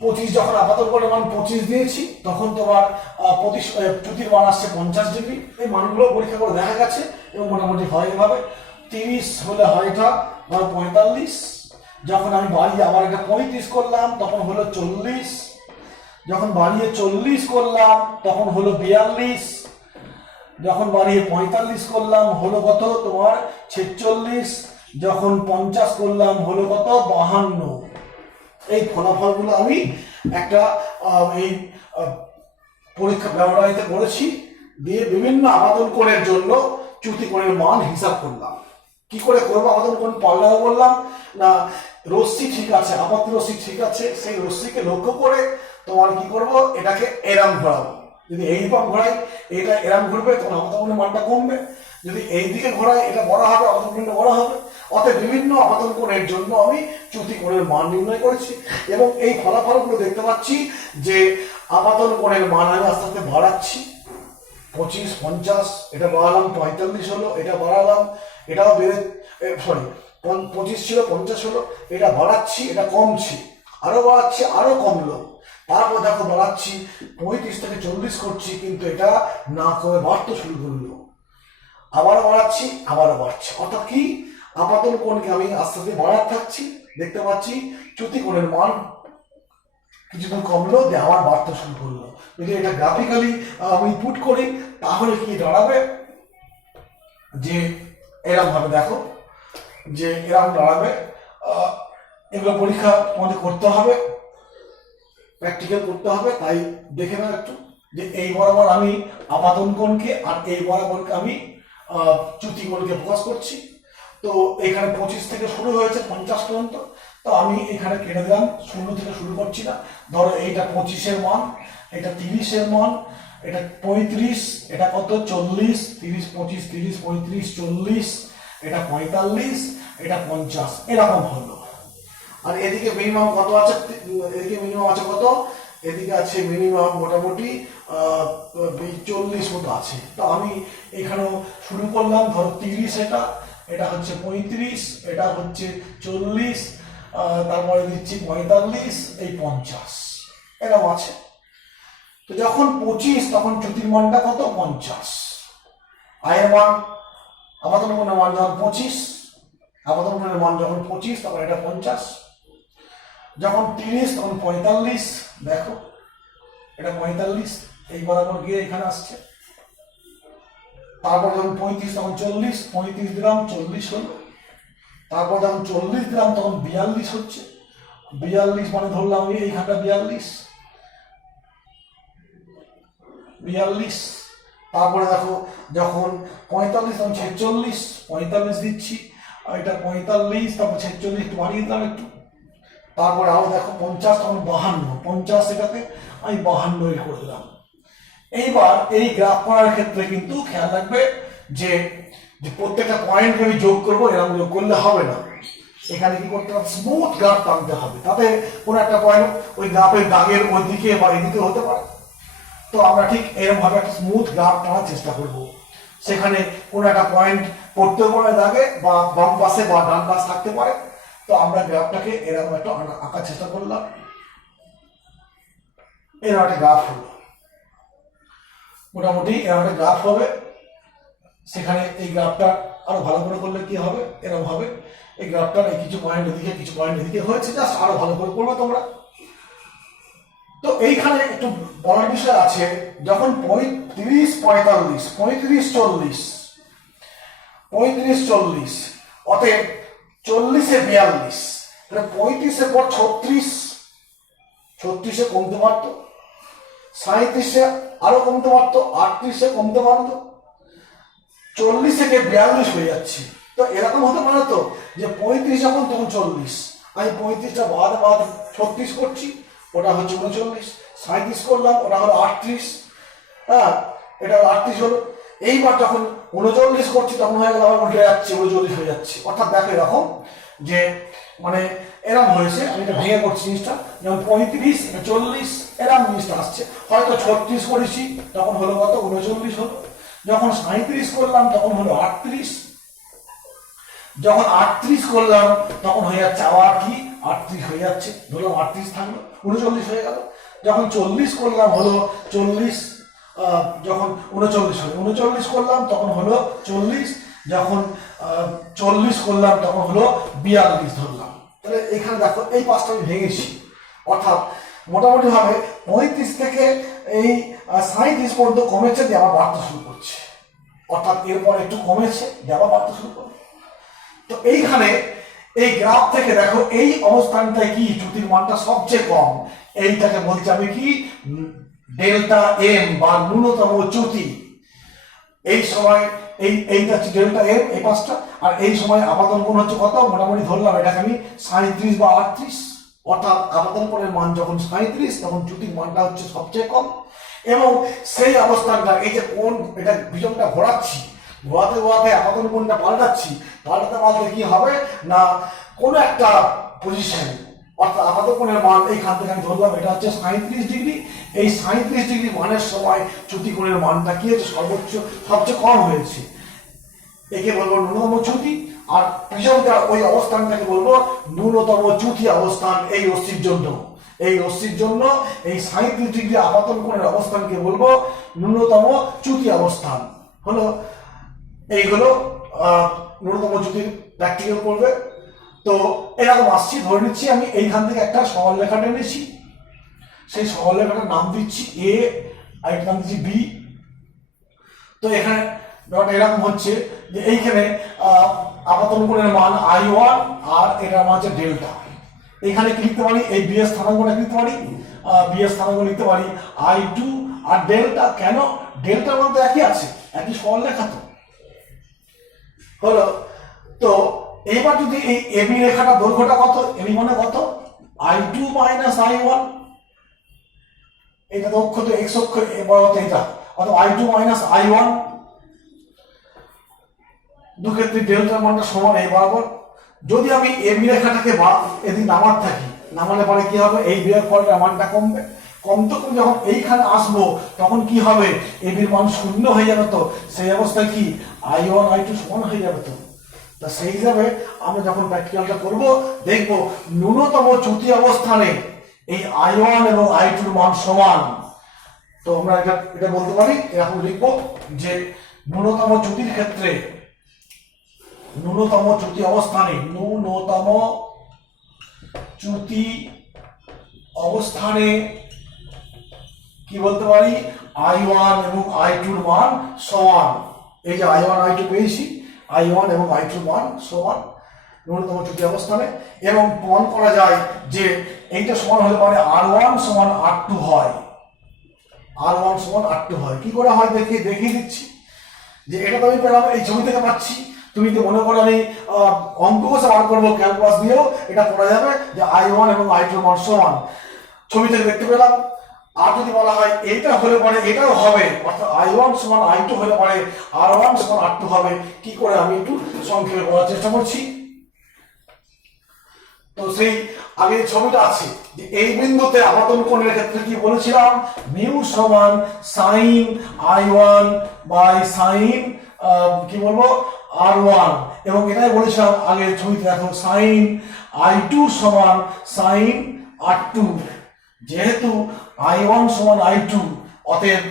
25 যখন আপাতন কোণের মান 25 দিয়েছি, তখন তোমার চ্যুতির মান আসছে 50 ডিগ্রি। এই মানগুলো পরীক্ষা করে দেখা গেছে এবং মোটামুটি হয় এভাবে। 30 হলে হয় এটা 45, যখন আমি বাড়িয়ে আবার এটা 35 করলাম তখন হলো 40, যখন বাড়িয়ে 40 করলাম তখন হলো 42, যখন বাড়িয়ে 45 করলাম হলো কত তোমার 46, যখন 50 করলাম হলো কত 52। এই ফলাফলগুলো আমি একটা এই পরীক্ষা ব্যবহারিতে করেছি, দিয়ে বিভিন্ন আপাতন কোণের জন্য চ্যুতি কোণের মান হিসাব করলাম। কি করে করবো আপাতন কোণ পাল্টাবো বললাম না, রশ্মি ঠিক আছে, আপাত রশ্মি ঠিক আছে, সেই রশ্মিকে লক্ষ্য করে তোমার কি করব, এটাকে এরাম ঘোরাবো। যদি এইরকম ঘোরাই এটা এরাম ঘুরবে, তখন আপাতন কোণের মানটা কমবে। যদি এই দিকে ঘোরাই এটা বড় হবে, আপাতন কোণটা বড় হবে। অতএব বিভিন্ন আপাতন কোণের জন্য আমি চ্যুতি কোণের মান নির্ণয় করেছি, এবং এই ফলাফলগুলো দেখতে পাচ্ছি যে আপাতন কোণের মান আমি আস্তে আস্তে বাড়াচ্ছি। 25, 50, এটা বাড়ালাম 45 হলো, এটা বাড়ালাম, এটাও বেড়ে সরি 25 ছিল 50 হলো, এটা বাড়াচ্ছি, এটা কমছি, আরো বাড়াচ্ছি, আরো কমলো। তারপর দেখো বাড়াচ্ছি 35 থেকে 40 করছি, কিন্তু এটা না কমে বাড়তে শুরু করলো। আবারও বাড়াচ্ছি, আবারও বাড়ছে। অর্থাৎ কি, আপাতন কোণকে আমি আস্তে আস্তে বাড়াতে থাকছি। দেখতে পাচ্ছি চ্যুতি কোণের মান কিছুদিন কমলো, দিয়ে আবার বাড়তে শুরু করলো। যদি এটা গ্রাফিক্যালি আমি পুট করি তাহলে কি দাঁড়াবে, যে এরকম ভাবে দেখো, যে এরকম দাঁড়াবে। এগুলো পরীক্ষা তোমাদের করতে হবে, প্র্যাকটিক্যাল করতে হবে। তাই দেখে নাও একটু, যে এই বরাবর আমি আপাতন কোণকে আর এই বরাবরকে আমি চ্যুতি কোণকে ফোকাস করছি। তো এখানে 25 থেকে শুরু হয়েছে 50 পর্যন্ত, তো আমি এখানে কেটে দিলাম, 0 থেকে শুরু করছি না। ধরো এইটা 25-এর মান, এটা 30-এর মান, এটা 35, এটা কত 40, 30, 25, 30, 35, 40, এটা 45, এটা 50, এরকম হলো। আর এদিকে মিনিমাম কত আছে, এদিকে মিনিমাম আছে কত, এদিকে আছে মিনিমাম মোটামুটি 40 মতো আছে। তো আমি এখানেও শুরু করলাম, ধরো 30, এটা হচ্ছে 35, এটা হচ্ছে 40, তারপরে দিচ্ছি 45, এই 50, এরকম আছে। তো যখন 25 তখন চ্যুতির মানটা কত 50, আয়ের মান আপাতন কোণের মান যখন 25, আপাতন কোণের মান যখন 25 তখন এটা 50, যখন 30 তখন 45, দেখো এটা 45, এই বরাবর গিয়ে এখানে আসছে। তারপর যখন 35 তখন 40, 35 দিলাম 40 হলো। তারপর যখন 40 দিলাম তখন 42 হচ্ছে, 42 মানে ধরলাম এইখানটা 42। তারপরে দেখো যখন 45 তখন 46, 45 দিচ্ছি, এটা 45, তারপর 46 একটু বাড়িয়ে দিলাম একটু। তারপরে আরো দেখো 50 তখন 52, 50 এটাতে আমি 52 করে দিলাম। এইবার এই গ্রাফ করার ক্ষেত্রে কিন্তু খেয়াল রাখবে যে প্রত্যেকটা পয়েন্টকে আমি যোগ করবো, এরকম যোগ করলে হবে না। এখানে কি করতে হবে, স্মুথ গ্রাফ টানতে হবে। তাতে কোনো একটা পয়েন্ট ওই গ্রাফের দাগের ওইদিকে বা এদিকে হতে পারে। তো আমরা ঠিক এরকম ভাবে একটা স্মুথ গ্রাফ টানার চেষ্টা করব। সেখানে কোনো একটা পয়েন্ট পড়তেও পারে দাগে, বা বাম পাশে বা ডান পাশে থাকতে পারে। তো আমরা গ্রাফটাকে এরকম একটা আঁকার চেষ্টা করলাম, এরকম একটা গ্রাফ হলো, মোটামুটি এরকম একটা গ্রাফ হবে। সেখানে এই গ্রাফটা আরো ভালো করে করলে কি হবে, এরকম হবে। এই গ্রাফটার এই কিছু পয়েন্ট এদিকে কিছু পয়েন্ট এদিকে হয়েছে, জাস্ট আরো ভালো করে করবে তোমরা। তো এইখানে একটু বলার বিষয় আছে, যখন 35, 45, 35, 40, 35, 40, অতএব 40-এ 42, 35-এর পর 36, 36-এ কমতে পারত, 37-এ আরো কমতে পারত, 38-এ কমতে পারত, 40 থেকে 42 হয়ে যাচ্ছে। তো এরকম হতে পারে তো যে 35 যখন তখন 40, আমি 35টা বাদ 36 করছি, ওটা হচ্ছে 39, 37 করলাম, ওটা হলো 38, হ্যাঁ এটা 38 হলো। এইবার যখন 39 করছি তখন হয়ে গেল আবার উল্টে যাচ্ছে, 39 হয়ে যাচ্ছে। অর্থাৎ দেখো এরকম যে মানে এরকম হয়েছে, আমি এটা ভেঙে করছি জিনিসটা, যেমন 35, 40, এরকম জিনিসটা আসছে। হয়তো 36 করেছি তখন হলো কত 39 হলো, যখন 37 করলাম তখন হলো 38, যখন 38 করলাম তখন হয়ে যাচ্ছে আবার কি 38 হয়ে যাচ্ছে, ধরলাম 38 থাকলো, 39 হয়ে গেল। যখন 40 করলাম হলো 40, যখন 39 হলো 39 করলাম তখন হলো 40, যখন 40 করলাম তখন হলো 42 ধরলাম। তাহলে এখানে দেখো এই পাঁচটা আমি ভেঙেছি। অর্থাৎ মোটামুটি ভাবে 35 থেকে এই 37 পর্যন্ত কমেছে, দিয়ে আবার বাড়তে শুরু করছে। অর্থাৎ এরপর একটু কমেছে, দিয়ে আবার বাড়তে শুরু করবে। তো এইখানে এই গ্রাফ থেকে দেখো এই অবস্থানটায় কি চ্যুতির মানটা সবচেয়ে কম, এইটাকে বলছি আমি কি ডেল্টা এম বা ন্যূনতম চ্যুতি। এই সময় এইটা হচ্ছে ডেল্টা এম এই পাঁচটা, আর এই সময় আপাতন কোণ হচ্ছে কত, মোটামুটি ধরলাম এটাকে আমি 37 বা 38, অর্থাৎ আপাতন কোণের মান যখন 37 তখন চ্যুতির মানটা হচ্ছে সবচেয়ে কম। এবং সেই অবস্থানটা এই যে কোণ এটা বিজনটা ঘোরাচ্ছি, ঘোরাতে ঘোরাতে আপাতন কোণটা পাল্টাচ্ছি, পাল্টাতে কি হবে না কোনো একটা পজিশন, অর্থাৎ আপাতন কোণের মান এইখান থেকে আমি ধরলাম এটা হচ্ছে 37 ডিগ্রি, এই 37 ডিগ্রি মানের সময় চ্যুতি কোণের মানটা কি হচ্ছে সর্বোচ্চ সবচেয়ে কম হয়েছে, একে বলবো ন্যূনতম চ্যুতি। আর প্রিজমটা ওই অবস্থানটাকে বলবো ন্যূনতম চ্যুতি অবস্থান এই রশ্মির জন্য। এই রশ্মির জন্য এই 37 ডিগ্রি আপাতন কোণের অবস্থানকে বলবো ন্যূনতম চ্যুতি অবস্থান। হলো এইগুলো ন্যূনতম চ্যুতির প্র্যাকটিক্যাল করবে। তো এরকম আসছি, ধরে নিচ্ছি আমি এইখান থেকে একটা সরল রেখা টেনেছি, সেই সরল রেখাটার নাম দিচ্ছি এ, আর এটার নাম দিচ্ছি বি। তো এখানে ব্যাপারটা এরকম হচ্ছে যে এইখানে আপাতন কোণের মান I1 আর এটার মান হচ্ছে ডেল্টা। এখানে কি লিখতে পারি, এই বি এর স্থানাঙ্কটা লিখতে পারি, বি এর স্থানাঙ্ক লিখতে পারি I2 আর ডেল্টা। কেন, ডেল্টার মান তো একই আছে, একই সরল রেখা তো হলো। তো এবার যদি এই এবি রেখাটা দৈর্ঘ্যটা কত, এবি মানে কত I2 মাইনাস I1, এটা তো অক্ষ তো এক্স অক্ষ, এবার হচ্ছে এটা অর্থাৎ I2 মাইনাস I1, দুক্ষেত্রে ডেল্টার মানটা সমান এই বরাবর। যদি আমি এবি রেখাটাকে এদিকে নামার থাকি, নামালে পরে কি হবে, এই বিয়ের পরে মানটা কমবে, কমতে কমে যখন এইখানে আসবো তখন কি হবে, এবির মান শূন্য হয়ে যাবে। তো সেই অবস্থায় কি I1 I2 সমান হয়ে যাবে। তো তা সেই হিসাবে আমরা যখন প্র্যাকটিক্যালটা করব দেখব ন্যূনতম চ্যুতি অবস্থানে এই I1 এবং I2 এর মান সমান। তো আমরা এটা বলতে পারি, এরকম লিখবো যে ন্যূনতম চ্যুতির ক্ষেত্রে, ন্যূনতম চ্যুতি অবস্থানে, ন্যূনতম চ্যুতি অবস্থানে কি বলতে পারি, I1 এবং I2 এর মান সমান। এই যে I1 I2 পেয়েছি, I1 এবং I2 এর মান সমান ন্যূনতম চ্যুতি অবস্থানে। এবং প্রমাণ করা যায় যে এইটা সমান হলে পারে R1 সমান R2 হয়, R1 সমান R2 হয়। কি করে হয় দেখিয়ে দিচ্ছি। যে এটা তো আমি পেলাম এই ছবি থেকে পাচ্ছি, তুমি তো মনে করো আমি অঙ্ক কষে বার করবো, ক্যালকুলাস দিয়েও এটা করা যাবে যে I1 এবং I2 এর মান সমান, ছবি থেকে দেখতে পেলাম। আর যদি বলা হয় এটা হলে পরে এটাও হবে, অর্থাৎ I1 সমান I2 হলে পরে R1 সমান R2 হবে। কি করে আমি একটু সংক্ষেপে বলার চেষ্টা করছি। তো সেই আগে ছবিটা আছে যে এই বিন্দুতে আপাতন কোণের ক্ষেত্রে কি বলেছিলাম, মিউ সমান সাইন I1 বাই সাইন কি বলবো R1, এবং এটাই বলেছিলাম আগে ছবিতে দেখো সাইন I2 সমান সাইন R2। যেহেতু I1 সমান I2, অতএব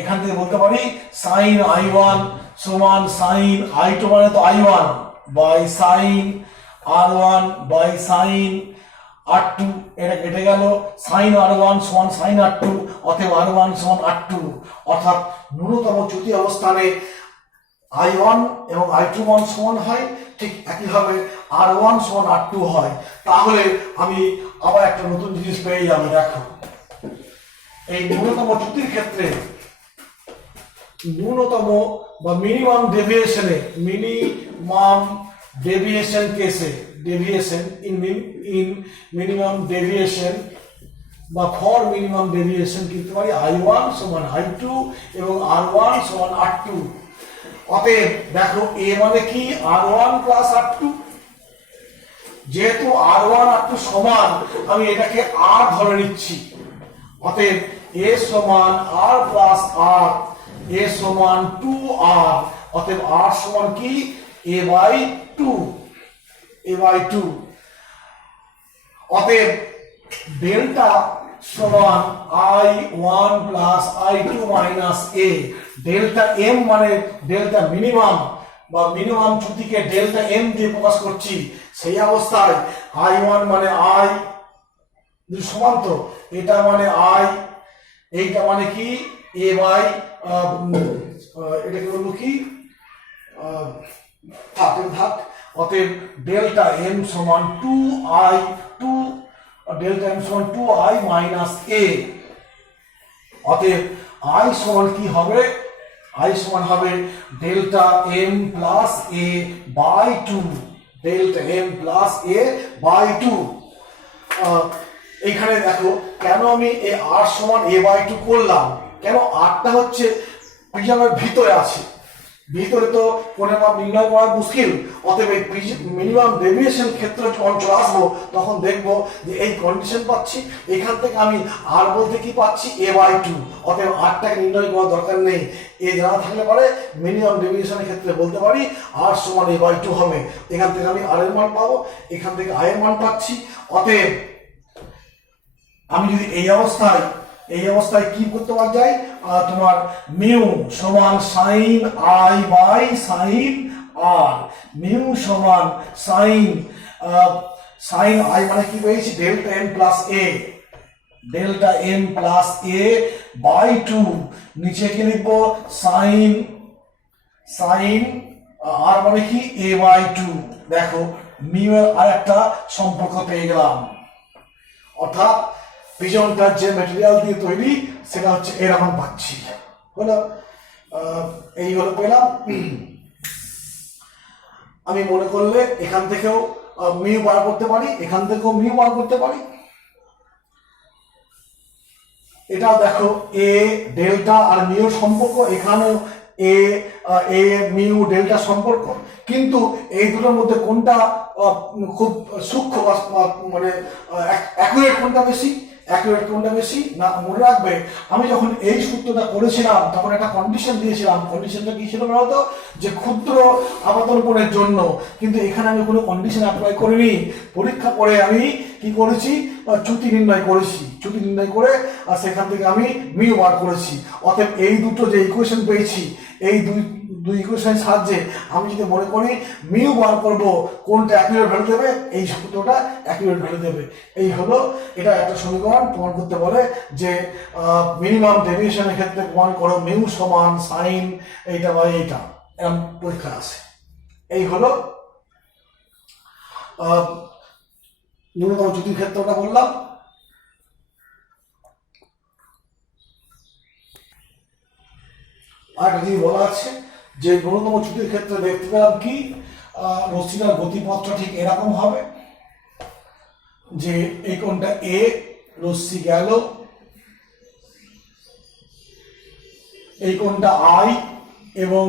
এখান থেকে বলতে পারি সাইন I1 সমান সাইন I2 মানে তো I1 by sine R1 by sine R2, এটা কেটে গেল, সাইন R1 সমান সাইন R2, অতএব R1 সমান R2। অর্থাৎ ন্যূনতম চ্যুতি অবস্থানে I1 এবং I2 মান সমান হয়, ঠিক একইভাবে R1 সমান R2 হয়। তাহলে আমি আবার একটা নতুন জিনিস পেয়ে যাবো। দেখো এই ন্যূনতম চ্যুতির ক্ষেত্রে, ন্যূনতম বা মিনিমাম ডেভিয়েশনে, মিনিমাম ডেভিয়েশন কেসে, ডেভিয়েশন ইন মিনিমাম ডেভিয়েশন বা ফর মিনিমাম ডেভিয়েশন কিন্তু পারি I1 সমান I2 এবং R1 সমান R2। অতএব দেখো এ মানে কি R1 প্লাস R2, যেহেতু R1 R2 সমান আমি এটাকে R ধরে নিচ্ছি, অতএব এ সমান R প্লাস R, এ সমান 2R, অতএব R সমান কি a বাই 2, a বাই 2। অতএব ডেল্টা সমান I1 plus I2 minus a। Delta m মানে ডেল্টা মিনিমাম বা মিনিমাম চ্যুতিকে ডেল্টা m দিয়ে প্রকাশ করছি। সেই অবস্থায় I1 মানে I সমান, তো এটা মানে I, এইটা মানে কি a বাই এটাকে বলবো কি থাক। অতএব ডেল্টা এম সমান 2i মাইনাস এ। অতএব i সমান কি হবে? i সমান হবে delta M plus A by 2, delta M plus A by 2। এইখানে দেখো কেন আমি এ আর সমান এ বাই 2 করলাম, কেন আরটা হচ্ছে প্রিজমের ভিতরে আছে, ভিতরে তো কোণের মাপ নির্ণয় করা মুশকিল। অতএব মিনিমাম ডেভিয়েশন ক্ষেত্রে যখন চলে আসবো তখন দেখবো যে এই কন্ডিশন পাচ্ছি, এখান থেকে আমি আর বলতে কি পাচ্ছি এ বাই 2। অতএব আরটাকে নির্ণয় করার দরকার নেই, এ জানা থাকলে পরে মিনিমাম ডেভিয়েশনের ক্ষেত্রে বলতে পারি আর সমান এ বাই 2 হবে। এখান থেকে আমি আর এর মান পাবো, এখান থেকে আই এর মান পাচ্ছি। অতএব আমি যদি এই অবস্থায় কি করতে পারা যায়, তোমার মিউ সমান sine I by sine R, mu সমান সাইন আই মানে কি পেয়েছি delta M plus A, delta M plus A by 2, নিচে কি লিখবো সাইন আর মানে কি এ বাই 2। দেখো মিউ এর আর একটা সম্পর্ক পেয়ে গেলাম, অর্থাৎ প্রিজমটার যে ম্যাটেরিয়াল দিয়ে তৈরি সেটা হচ্ছে এরকম পাচ্ছি। হলো এই হলো পেলাম। আমি মনে করলে এখান থেকেও মিউ বার করতে পারি, এখান থেকেও মিউ বার করতে পারি। এটা দেখো এ ডেল্টা আর মিউ সম্পর্ক, এখানেও এ মিউ ডেল্টা সম্পর্ক, কিন্তু এই দুটোর মধ্যে কোনটা খুব সূক্ষ্ম মানে অ্যাকুরেট কোনটা বেশি, না মনে রাখবে আমি যখন এই সূত্রটা করেছিলাম তখন একটা কন্ডিশন দিয়েছিলাম। কন্ডিশনটা কি ছিল বলতো, যে ক্ষুদ্র আপাতন কোণের জন্য, কিন্তু এখানে আমি কোনো কন্ডিশন অ্যাপ্লাই করিনি। পরীক্ষা করে আমি কি করেছি, চ্যুতি নির্ণয় করেছি, চ্যুতি নির্ণয় করে আর সেখান থেকে আমি মিউ বার করেছি। অতএব এই দুটো যে ইকুয়েশন পেয়েছি, এই দুই ইকুয়েশনের সাহায্যে আমি যদি মনে করি মিউ বার করব, কোনটা অ্যাকুরেট ভ্যালু দেবে, এই সূত্রটা অ্যাকুরেট ভ্যালু দেবে। এই হলো এটা একটা সমীকরণ প্রমাণ করতে বলে যে মিনিমাম ডেভিয়েশনের ক্ষেত্রে প্রমাণ করো মিউ সমান সাইন এইটা বা এইটা, এরকম পরীক্ষা আছে। এই হলো ন্যূনতম চ্যুতির ক্ষেত্রটা বললাম। আর একটা জিনিস বলা আছে যে ন্যূনতম চ্যুতির ক্ষেত্রে দেখতে পেলাম কি, রশ্মিটার গতিপথটা ঠিক এরকম হবে যে এই কোণটা এ, রশ্মি গেল, এই কোণটা আই এবং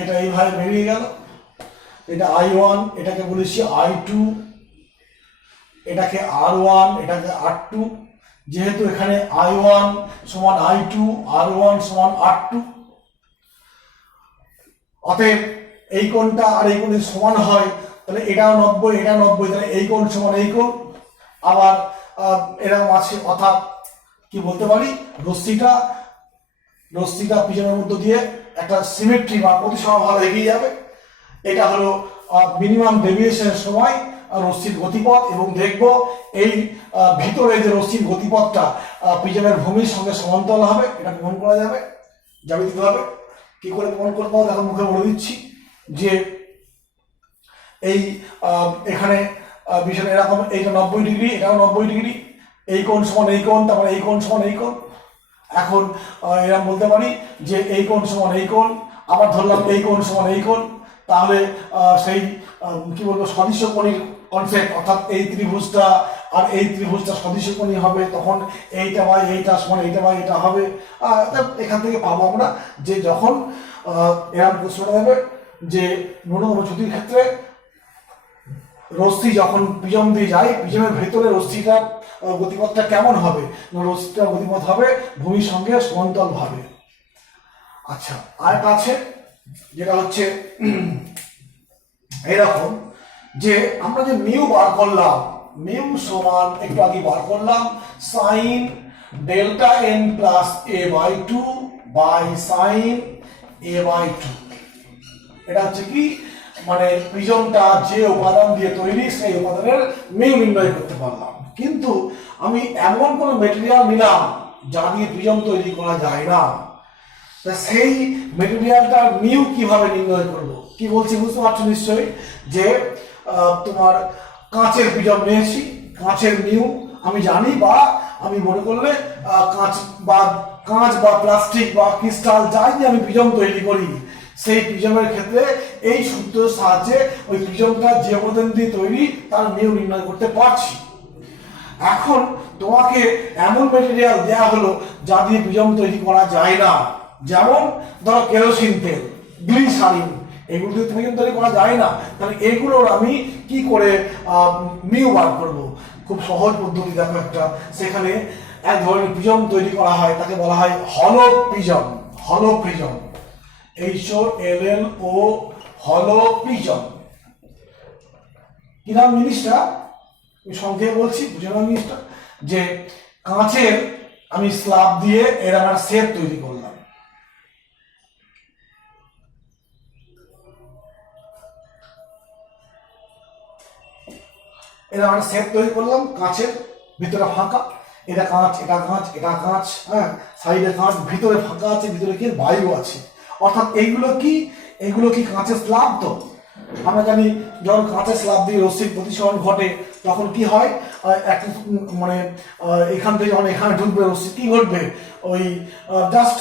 এটা এইভাবে বেরিয়ে গেল, এটা I1, এটাকে বলেছি I2, এটাকে R1, এটাকে R2। যেহেতু এখানে I1 সমান I2, R1 সমান R2, অতএব এই কোণটা আর এই কোণের সমান হয়, তাহলে এটাও 90, এটা 90, তাহলে এই কোণ সমান এই কোণ। আবার এরকম আছে, অর্থাৎ কি বলতে পারি, রশ্মিটা প্রিজমের মধ্য দিয়ে একটা সিমেট্রি বা প্রতিসমভাবে এগিয়ে যাবে। এটা হলো মিনিমাম ডেভিয়েশনের সময় রশ্মির গতিপথ, এবং দেখবো এই ভিতরে যে রশ্মির গতিপথটা প্রিজমের ভূমির সঙ্গে সমান্তরাল হবে। এটা প্রমাণ করা যাবে জ্যামিতিকভাবে। কি করে প্রমাণ করতে হবে দেখো মুখে বলে দিচ্ছি, যে এই এখানে বিষয় এরকম, এইটা 90 ডিগ্রি, এটাও 90 ডিগ্রি, এই কোণ সমান এই কোণ, তারপরে এই কোণ সমান এই কোণ। এখন এরকম বলতে পারি যে এই কোণ সমান এই কোণ, আবার ধরলাম এই কোণ সমান এই কোণ, তাহলে সেই কি বলবো সদৃশ্যকোণীর কনসেপ্ট, অর্থাৎ এই ত্রিভুজটা আর এই ত্রিভুজটা সদৃশ্যকোণী হবে, তখন এইটা বাই এইটা সমান এইটা বাই এটা হবে। এখান থেকে পাবো আমরা যে যখন এরকম প্রশ্নটা দেবে যে ন্যূনতম চ্যুতির ক্ষেত্রে রশ্মি যখন প্রিজম দিয়ে যায়, প্রিজমের ভেতরে রশ্মিটার গতিপথটা কেমন হবে, রশ্মিটার গতিপথ হবে ভূমির সঙ্গে সমান্তরাল ভাবে। আচ্ছা, আরেকটা আছে যেটা হচ্ছে এরকম, যে আমরা যে মিউ বার করলাম, মিউ সমান একটু আগে বার করলাম sine delta N plus A by 2 by sine A by 2। এটা হচ্ছে কি, মানে প্রিজমটা যে উপাদান দিয়ে তৈরি সেই উপাদানের মিউ নির্ণয় করতে পারলাম। কিন্তু আমি এমন কোন মেটেরিয়াল নিলাম যা দিয়ে প্রিজম তৈরি করা যায় না, তা সেই মেটেরিয়ালটার মিউ কিভাবে নির্ণয় করব, কি বলছি বুঝতে পারছো নিশ্চয়ই, যে তোমার কাঁচের প্রিজম নিয়েছি, কাঁচের মিউ আমি জানি, বা আমি মনে করলে কাঁচ বা প্লাস্টিক বা ক্রিস্টাল যাই দিয়ে আমি প্রিজম তৈরি করি, সেই প্রিজমের ক্ষেত্রে এই সূত্রের সাহায্যে ওই প্রিজমটা যে উপাদান দিয়ে তৈরি তার মিউ নির্ণয় করতে পারছি। এখন তোমাকে এমন মেটেরিয়াল দেওয়া হলো যা দিয়ে প্রিজম তৈরি করা যায় না, যেমন ধরো কেরোসিন তেল, গ্লিসারিন, এগুলো দিয়ে প্রিজম তৈরি করা যায় না। তাহলে এগুলোর আমি কি করে মিউ বার করব? খুব সহজ পদ্ধতি দেখো একটা, সেখানে এক ধরনের প্রিজম তৈরি করা হয়, তাকে বলা হয় হলো প্রিজম। হলো প্রিজম, HOLLO, হলো প্রিজম। কি নাম জিনিসটা? আমি সংক্ষেপে বলছি, বুঝে নাম জিনিসটা, যে কাঁচের আমি স্ল্যাব দিয়ে এর একটা শেপ তৈরি করলাম, এরা আমরা শেপ তৈরি করলাম, কাঁচের ভিতরে ফাঁকা, এটা কাঁচ, এটা কাঁচ, এটা কাঁচ, হ্যাঁ, সাইডে কাঁচ, ভিতরে ফাঁকা আছে, ভিতরে কি বায়ু আছে। অর্থাৎ এইগুলো কি কাঁচের স্ল্যাব। তো আমরা জানি যখন কাঁচের স্ল্যাব দিয়ে রশ্মির প্রতিসরণ ঘটে তখন কি হয়, একটা মানে এখান থেকে যখন এখানে ঢুকবে রশ্মি, কি ঘটবে, ওই জাস্ট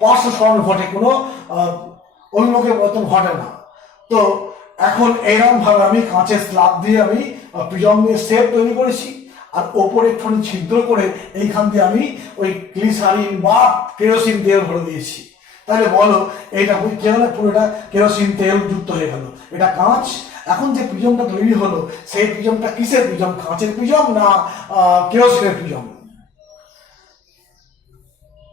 পার্শ্ব সরণ ঘটে, কোনো অভিমুখে পরিবর্তন ঘটে না। তো এখন এইরকম ভাবে আমি কাঁচের স্ল্যাব দিয়ে আমি প্রিজম দিয়ে শেপ তৈরি করেছি, আর ওপরে একটুখানি ছিদ্র করে এইখান দিয়ে আমি ওই গ্লিসারিন বা কেরোসিন তেল ভরে দিয়েছি। তাহলে বলো এইটা কি হলো? পুরোটা কেরোসিন তেল যুক্ত হয়ে গেল, এটা কাঁচ। এখন যে প্রিজমটা তৈরি হলো সেই প্রিজমটা কিসের প্রিজম? কাঁচের প্রিজম না কেরোসিনের প্রিজম?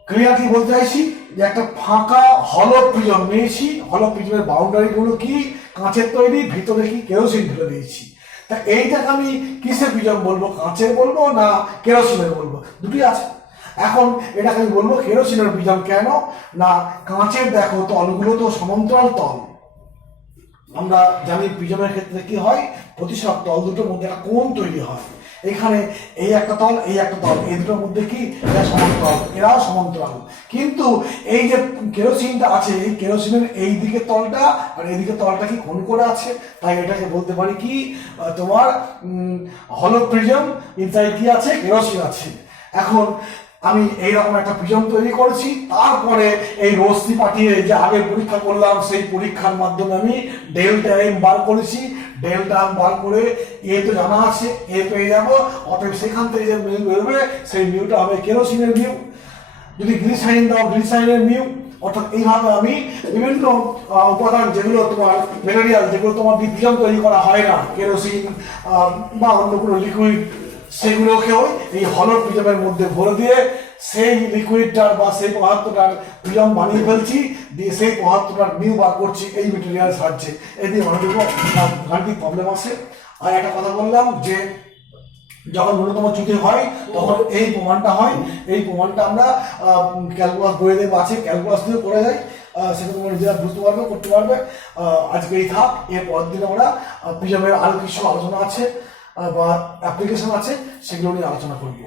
ক্লিয়ারলি বলতে চাইছি যে একটা ফাঁকা হলো প্রিজম নিয়েছি, হলো প্রিজমের বাউন্ডারি গুলো কি কাঁচের তৈরি, ভিতরে কি কেরোসিন ঢেলে দিয়েছি। তা এইটাকে আমি কিসের প্রিজম বলবো? কাঁচের বলবো না কেরোসিনের বলবো? দুটি আছে। এখন এটাকে আমি বলবো কেরোসিনের প্রিজম। কেন না, কাঁচের দেখো তলগুলো তো সমান্তরাল তল, আমরা জানি প্রিজমের ক্ষেত্রে কি হয়, প্রতিসম তল দুটোর মধ্যে একটা কোণ তৈরি হয়। এখানে এই একটা তল, এই একটা তল, এই দুটোর মধ্যে কি এরা সমান্তরাল, এরাও সমান্তরাল। কিন্তু এই যে কেরোসিনটা আছে, এই কেরোসিনের এই দিকে তলটা আর এইদিকে তলটা কি কোণ করে আছে, তাই এটাকে বলতে পারি কি তোমার হলো প্রিজম, ইনসাইড কি আছে, কেরোসিন আছে। এখন আমি এইরকম একটা প্রিজম তৈরি করেছি, তারপরে এই রশ্মি পাঠিয়ে যে আগে পরীক্ষা করলাম সেই পরীক্ষার মাধ্যমে আমি ডেল্টা এম বার করেছি। ডেল্টা এম বার করে এ তো জানা আছে, এ পেয়ে যাবো, অতএব সেখান থেকে যে মিউ বেরোবে সেই মিউটা হবে কেরোসিনের মিউ। যদি গ্লিসারিন দাও, গ্লিসারিনের মিউ। অর্থাৎ এইভাবে আমি বিভিন্ন উপাদান যেগুলো তোমার মেটেরিয়াল, যেগুলো তোমার প্রিজম তৈরি করা হয় না, কেরোসিন বা অন্য কোনো লিকুইড, সেগুলোকেও এই হলো প্রিজমের মধ্যে ভরে দিয়ে সেই লিকুইডটার বা সেই পদার্থটার প্রিজম বানিয়ে ফেলছি, দিয়ে সেই পদার্থটার মিউ বার করছি এই মেটেরিয়াল সাহায্যে। এই দিয়ে অনেকটুকু গাণিতিক প্রবলেম আসে। আর একটা কথা বললাম যে যখন ন্যূনতম চ্যুতি হয় তখন এই প্রমাণটা হয়। এই প্রমাণটা আমরা ক্যালকুলাস বইয়ে দেবো আছে, ক্যালকুলাস দিয়ে করে যাই, সেটা তোমরা নিজেরা বুঝতে পারবে, করতে পারবে। আজকে এই থাক, এর পরের দিন আমরা প্রিজমের আরো কিছু আলোচনা আছে বা অ্যাপ্লিকেশন আছে, সেগুলো নিয়ে আলোচনা করবো।